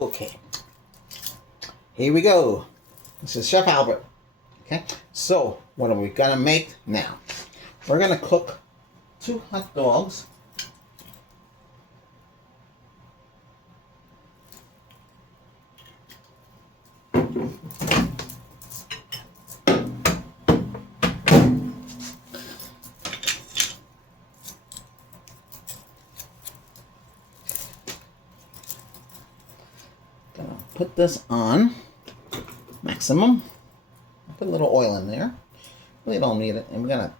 Okay, here we go. This is Chef Albert. Okay, so what are we gonna make now? We're gonna cook 2 hot dogs. Gonna put this on maximum. Put a little oil in there. Really don't need it. And we're gonna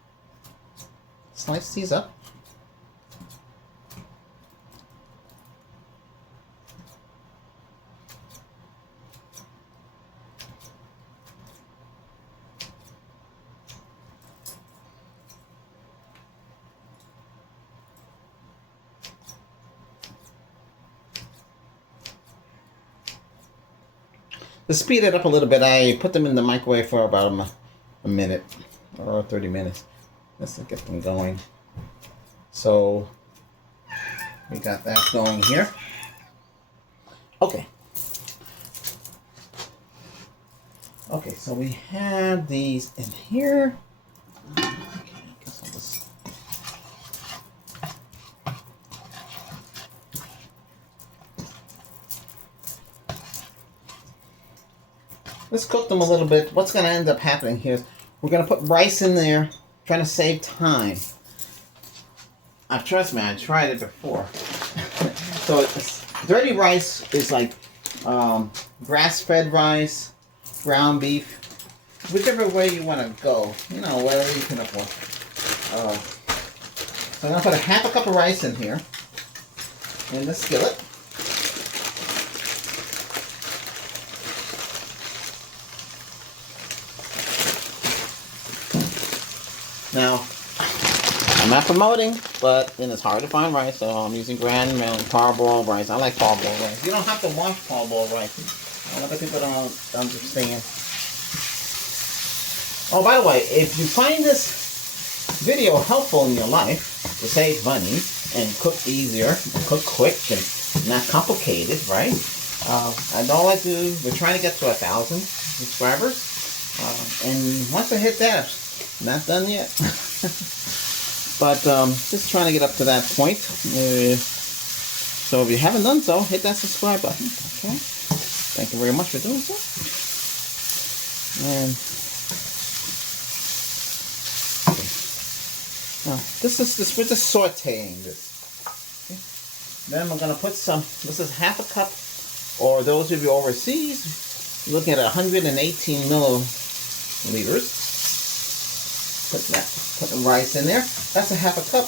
slice these up. To speed it up a little bit, I put them in the microwave for about a minute or 30 minutes. Let's get them going. So we got that going here. Okay. Okay, so we have these in here. Okay, I guess I'll just... Let's cook them a little bit. What's going to end up happening here is we're going to put rice in there, trying to save time. Trust me, I tried it before. So dirty rice is like grass-fed rice, ground beef, whichever way you want to go. You know, whatever you can afford. So I'm going to put a half a cup of rice in here in the skillet. Now, I'm not promoting, but then it's hard to find rice, so I'm using grand milk parboiled rice. I like parboiled rice. You don't have to wash parboiled rice. A lot of people don't understand. Oh, by the way, if you find this video helpful in your life to save money and cook easier, and cook quick and not complicated, right? And all I do, we're trying to get to 1,000 subscribers. And once I hit that, not done yet. But just trying to get up to that point. So if you haven't done so, hit that subscribe button. Okay. Thank you very much for doing so. And now we're just sauteing this. Okay. Then we're gonna put some. This is half a cup, or those of you overseas, you're looking at 118 milliliters. Put the rice in there. That's a half a cup.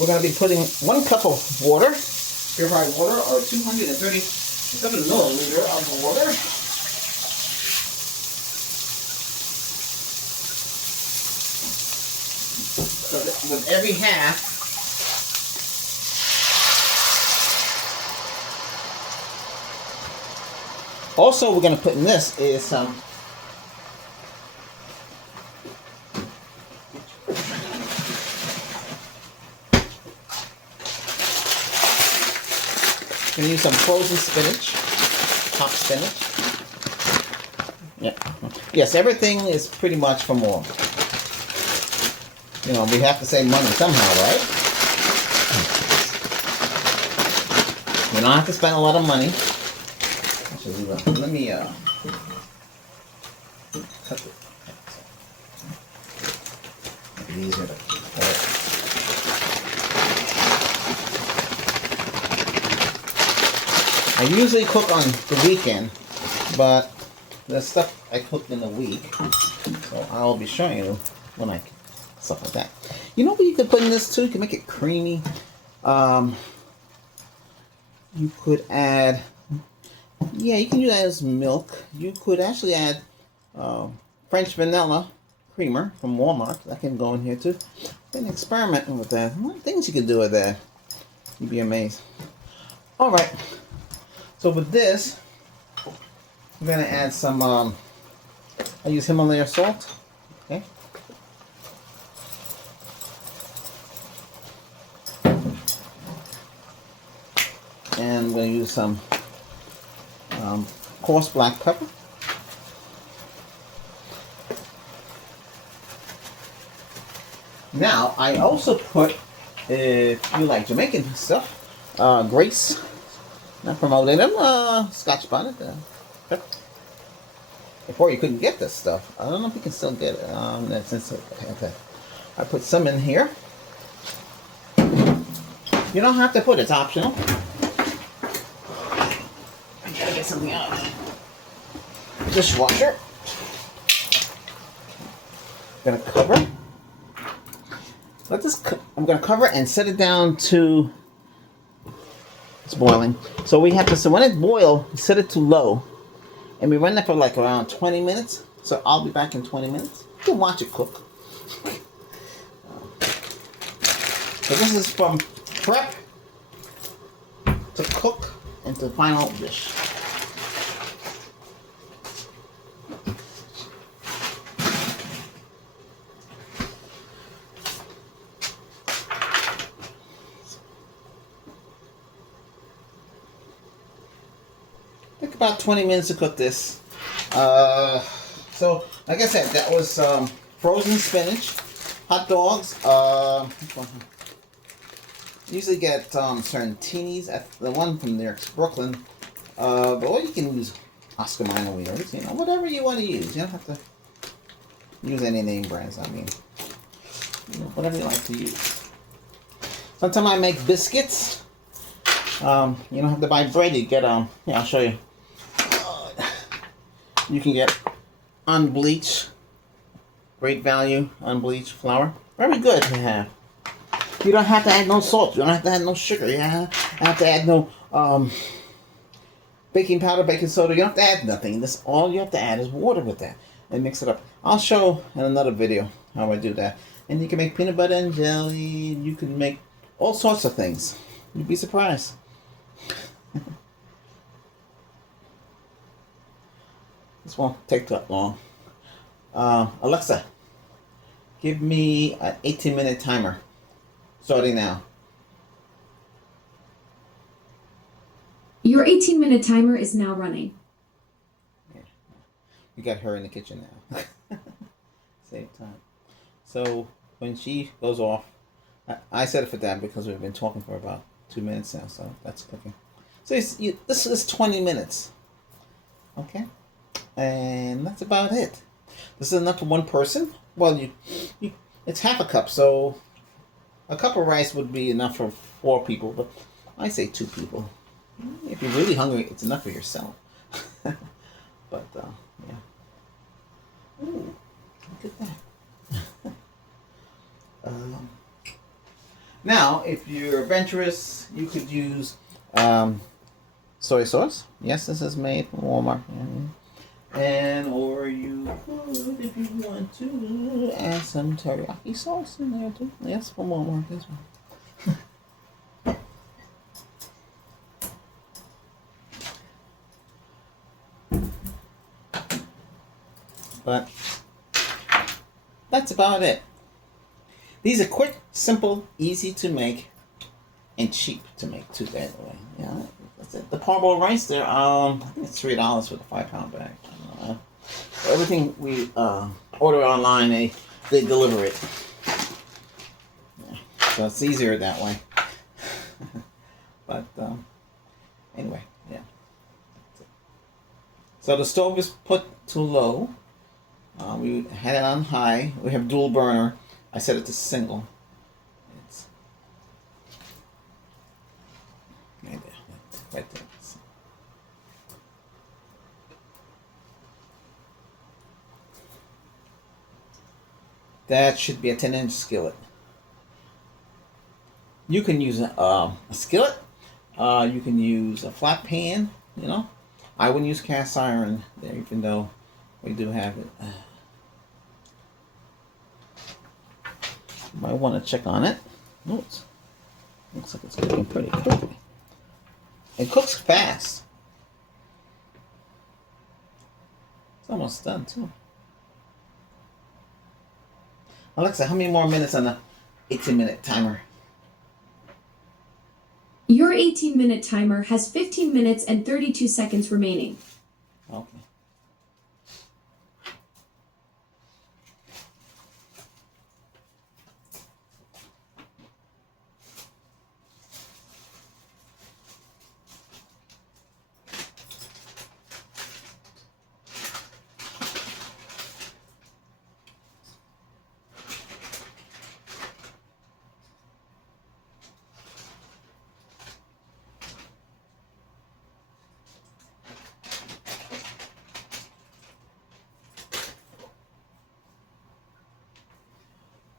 We're going to be putting 1 cup of water, purified water, or 237 milliliter of water. So with every half, also we're going to put in this is some I'm going to use some frozen spinach, top spinach. Yeah. Yes, everything is pretty much for more. You know, we have to save money somehow, right? We don't have to spend a lot of money. Actually, let me cut it. Make it easier to cut it. I usually cook on the weekend, but the stuff I cooked in the week, so I'll be showing you when I stuff like that. You know what you could put in this too? You can make it creamy. You could add, yeah, you can use that as milk. You could actually add French vanilla creamer from Walmart. That can go in here too. Been experimenting with that. What things you can do with that? You'd be amazed. All right. So with this, we're going to add some, I use Himalaya salt, okay? And I'm going to use some coarse black pepper. Now, I also put, if you like Jamaican stuff, Grace. Not promoting them. Scotch bonnet. Before you couldn't get this stuff. I don't know if you can still get it. Since I put some in here. You don't have to put it. It's optional. I gotta get something out. Dishwasher. Gonna cover. Let this. I'm gonna cover and set it down to. It's boiling. So we have to. So when it boils, set it to low, and we run that for like around 20 minutes. So I'll be back in 20 minutes. You can watch it cook. So this is from prep to cook into final dish. Took about 20 minutes to cook this. So, like I said, that was frozen spinach, hot dogs. Usually get Sorrentinis at the one from there, Brooklyn. Or you can use Oscar Mayer wieners, you know, whatever you want to use. You don't have to use any name brands. I mean, you know, whatever you like to use. Sometimes I make biscuits. You don't have to buy bread. You get yeah, I'll show you. You can get unbleached, great value unbleached flour. Very good to have. You don't have to add no salt. You don't have to add no sugar. You have to add no baking powder, baking soda. You don't have to add nothing. This all you have to add is water with that and mix it up. I'll show in another video how I do that. And you can make peanut butter and jelly. You can make all sorts of things. You'd be surprised. This won't take that long. Alexa, give me an 18-minute timer. Starting now. Your 18-minute timer is now running. Yeah. We got her in the kitchen now. Save time. So when she goes off, I set it for that because we've been talking for about 2 minutes now, so that's cooking. So this is 20 minutes. Okay? And that's about it. This is enough for one person. Well, it's half a cup, so a cup of rice would be enough for 4 people, but I say 2 people. If you're really hungry, it's enough for yourself. But, yeah. Ooh, look at that. Now, if you're adventurous, you could use soy sauce. Yes, this is made from Walmart. And or you could, if you want to, add some teriyaki sauce in there too. Yes, from Walmart as well. But that's about it. These are quick, simple, easy to make, and cheap to make too, by the way. Yeah, that's it. The parboiled rice there, I think it's $3 for the 5-pound bag. Everything we order online, they deliver it. Yeah. So it's easier that way. But anyway, yeah. So the stove is put to low. We had it on high. We have dual burner. I set it to single. It's right there. Right there. That should be a 10-inch skillet. You can use a skillet. You can use a flat pan, you know. I wouldn't use cast iron there, even though we do have it. You might want to check on it. Oh, it looks like it's cooking pretty quickly. It cooks fast. It's almost done, too. Alexa, how many more minutes on the 18-minute timer? Your 18-minute timer has 15 minutes and 32 seconds remaining. Okay.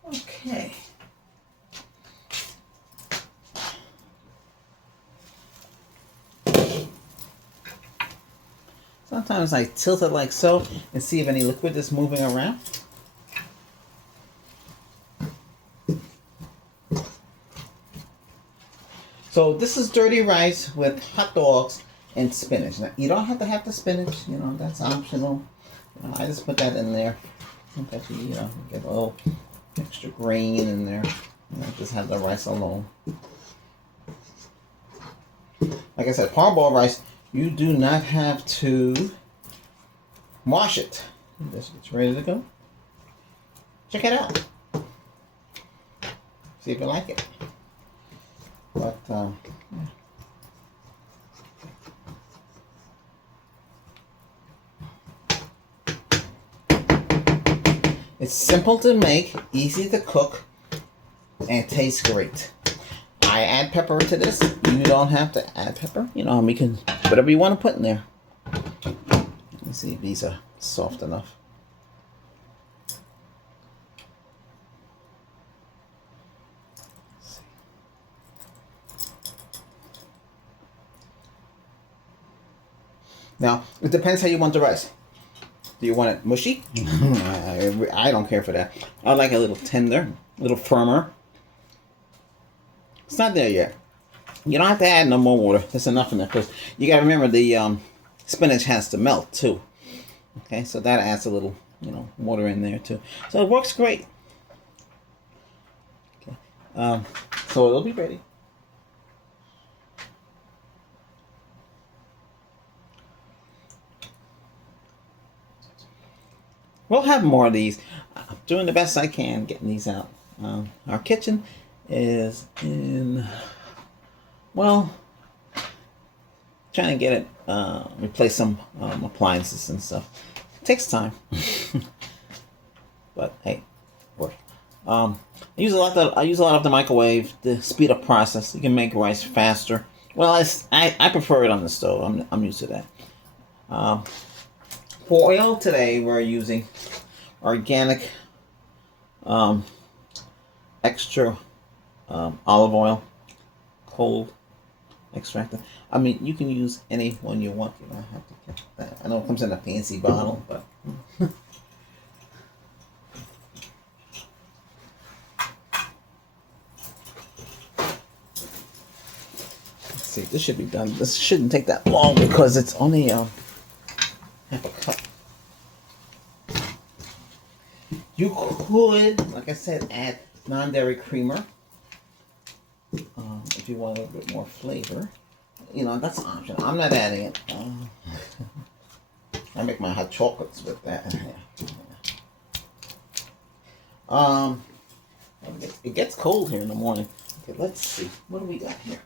Okay. Sometimes I tilt it like so and see if any liquid is moving around. So this is dirty rice with hot dogs and spinach. Now, you don't have to have the spinach, you know, that's optional. You know, I just put that in there. Sometimes you know, get a little extra grain in there. You know, just have the rice alone. Like I said, parboiled rice, you do not have to wash it. It's ready to go. Check it out. See if you like it. But, yeah. It's simple to make, easy to cook, and tastes great. I add pepper to this. You don't have to add pepper. You know, we can, whatever you want to put in there. Let me see if these are soft enough. Now, it depends how you want the rice. Do you want it mushy? I don't care for that. I like it a little tender, a little firmer. It's not there yet. You don't have to add no more water. There's enough in there because you gotta remember the spinach has to melt too. Okay, so that adds a little, you know, water in there too. So it works great. Okay, so it'll be ready. We'll have more of these. I'm doing the best I can getting these out. Our kitchen is in, well, trying to get it, replace some appliances and stuff. It takes time. But hey, work. I use a lot of the microwave to speed up process. You can make rice faster. Well, I prefer it on the stove. I'm used to that. For oil today, we're using organic extra olive oil, cold extracted. I mean, you can use any one you want. You don't have to get that. I know it comes in a fancy bottle, but let's see. This should be done. This shouldn't take that long because it's only half a cup. You could, like I said, add non-dairy creamer if you want a little bit more flavor. You know, that's an option. I'm not adding it. I make my hot chocolates with that. It gets cold here in the morning. Okay, let's see. What do we got here?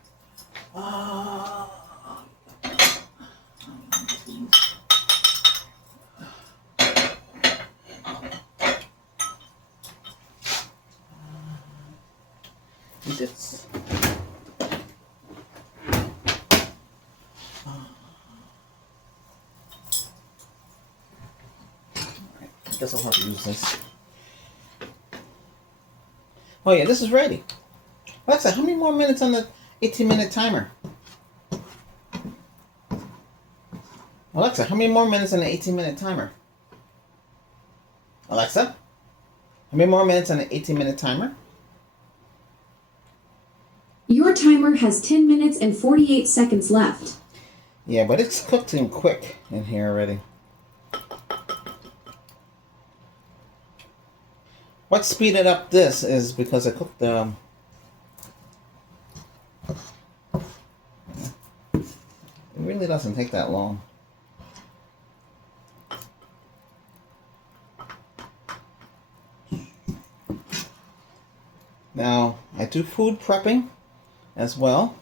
It's I guess I'll have to use this. Oh yeah, this is ready. Alexa, how many more minutes on the 18-minute timer? Alexa, how many more minutes on the 18-minute timer? Alexa, how many more minutes on the 18-minute timer? Your timer has 10 minutes and 48 seconds left. Yeah, but it's cooked in quick in here already. What speeded up this is because I cooked really doesn't take that long. Now, I do food prepping as well.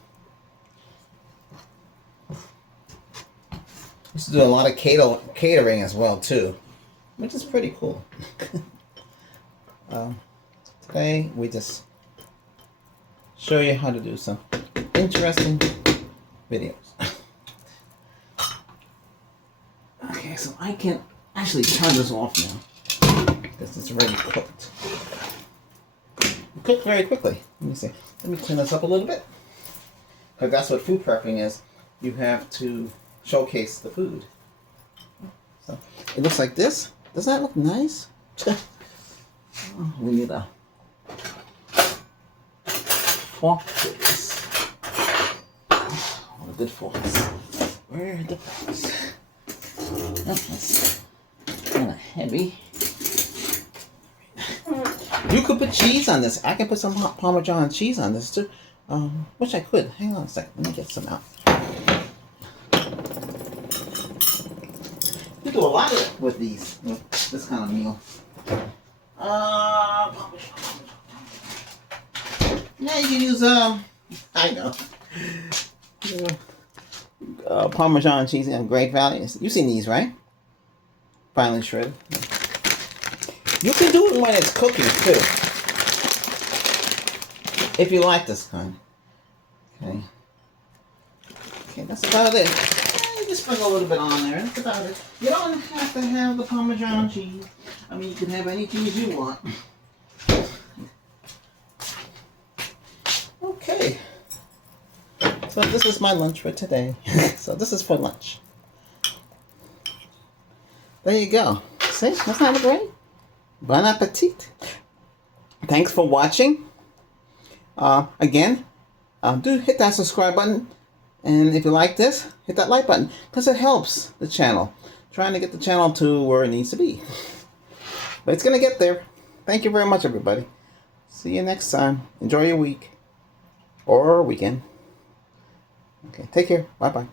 Used to do a lot of catering as well too, which is pretty cool. Today we just show you how to do some interesting videos. Okay, so I can actually turn this off now because it's already cooked. It cooked very quickly. Let me see. Let me turn this up a little bit, because that's what food prepping is. You have to showcase the food. So it looks like this. Does that look nice? Oh, we need a fork for this. Oh, the good forks. Where are the forks? Oh, that's kind of heavy. You could put cheese on this. I can put some Parmesan cheese on this too. Wish I could. Hang on a second. Let me get some out. You do a lot with these, with this kind of meal. Yeah, you can use I know, Parmesan cheese and Great Value. You've seen these, right? Finely shredded. You can do it when it's cooking too, if you like this kind. Okay. Okay, that's about it. Just put a little bit on there. That's about it. You don't have to have the Parmesan cheese. I mean, you can have any cheese you want. Okay. So this is my lunch for today. So this is for lunch. There you go. See? That's not great. Bon appetit. Thanks for watching. Again, do hit that subscribe button. And if you like this, hit that like button, because it helps the channel. Trying to get the channel to where it needs to be. But it's going to get there. Thank you very much, everybody. See you next time. Enjoy your week. Or weekend. Okay, take care. Bye-bye.